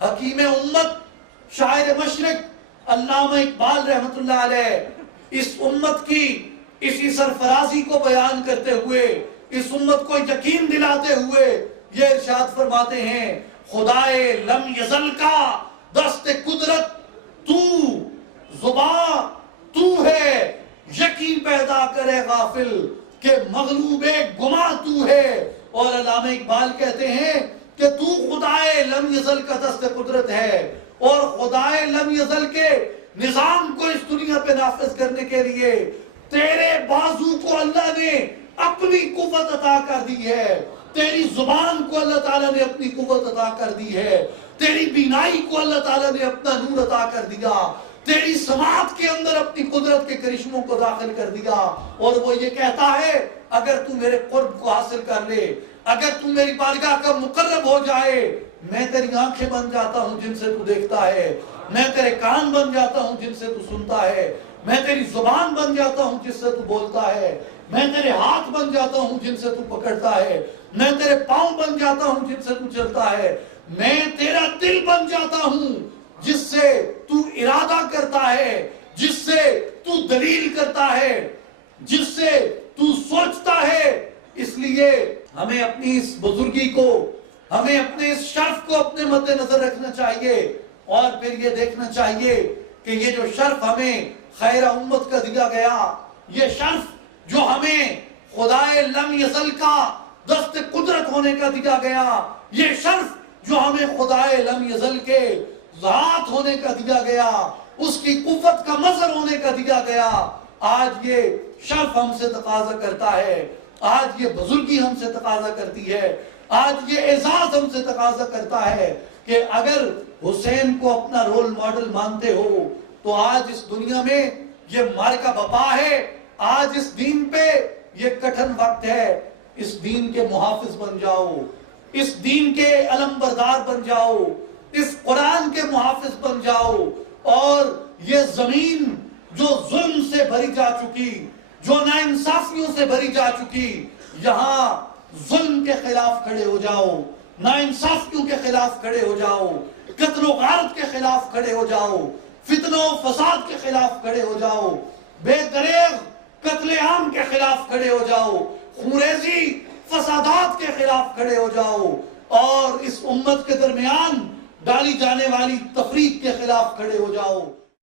حکیم امت شاعر مشرق علامہ اقبال رحمت اللہ علیہ اس امت کی اسی سرفرازی کو بیان کرتے ہوئے، اس امت کو یقین دلاتے ہوئے یہ ارشاد فرماتے ہیں، خدائے لم یزل کا دست قدرت تو، زباں تو ہے، یقین پیدا کرے غافل کہ مغلوب گماں تو ہے۔ اور علامہ اقبال کہتے ہیں کہ تو خدائے لم یزل کا دست قدرت ہے، اور خدائے لم یزل کے نظام کو اس دنیا پہ نافذ کرنے کے لیے تیرے بازو کو اللہ نے اپنی قوت عطا کر دی ہے، تیری زبان کو اللہ تعالیٰ نے اپنی قوت عطا کر دی ہے، تیری بینائی کو اللہ تعالیٰ نے اپنا نور عطا کر دیا، تیری سماعت کے اندر اپنی قدرت کے کرشموں کو داخل کر دیا۔ اور وہ یہ کہتا ہے اگر تو میرے قرب کو حاصل کر لے، اگر تو میری بارگاہ کا مقرب ہو جائے، میں تیری آنکھیں بن جاتا ہوں جن سے تو دیکھتا ہے، میں تیرے کان بن جاتا ہوں جن سے تو سنتا ہے، میں تیری زبان بن جاتا ہوں جس سے تو بولتا ہے، میں تیرے ہاتھ بن جاتا ہوں جن سے تو پکڑتا ہے، میں تیرے پاؤں بن جاتا ہوں جن سے تو چلتا ہے، میں تیرا دل بن جاتا ہوں جس سے تو ارادہ کرتا ہے، جس سے تو دلیل کرتا ہے، جس سے تو سوچتا ہے۔ اس لیے ہمیں اپنی اس بزرگی کو، ہمیں اپنے اس شرف کو اپنے مد نظر رکھنا چاہیے، اور پھر یہ دیکھنا چاہیے کہ یہ جو شرف ہمیں خیر امت کا دیا گیا، یہ شرف جو ہمیں خدائے لم یزل کا دست قدرت ہونے کا دیا گیا، یہ شرف جو ہمیں خدائے لم یزل کے ذات ہونے کا دیا گیا، اس کی قوت کا مظہر ہونے کا دیا گیا، آج یہ شرف ہم سے تقاضا کرتا ہے، آج یہ بزرگی ہم سے تقاضا کرتی ہے، آج یہ اعزاز ہم سے تقاضا کرتا ہے کہ اگر حسین کو اپنا رول ماڈل مانتے ہو تو آج اس دنیا میں یہ معرکہ بپا ہے، آج اس دین پہ یہ کٹھن وقت ہے، اس دین کے محافظ بن جاؤ، اس دین کے علم بردار بن جاؤ، اس قرآن کے محافظ بن جاؤ، اور یہ زمین جو ظلم سے بھری جا چکی، جو ناانصافیوں سے بھری جا چکی، یہاں ظلم کے خلاف کھڑے ہو جاؤ، ناانصافیوں کے خلاف کھڑے ہو جاؤ، قتل و غارت کے خلاف کھڑے ہو جاؤ، فتنہ و فساد کے خلاف کھڑے ہو جاؤ، بے دریغ قتل عام کے خلاف کھڑے ہو جاؤ، خونریزی فسادات کے خلاف کھڑے ہو جاؤ، اور اس امت کے درمیان ڈالی جانے والی تفریق کے خلاف کھڑے ہو جاؤ۔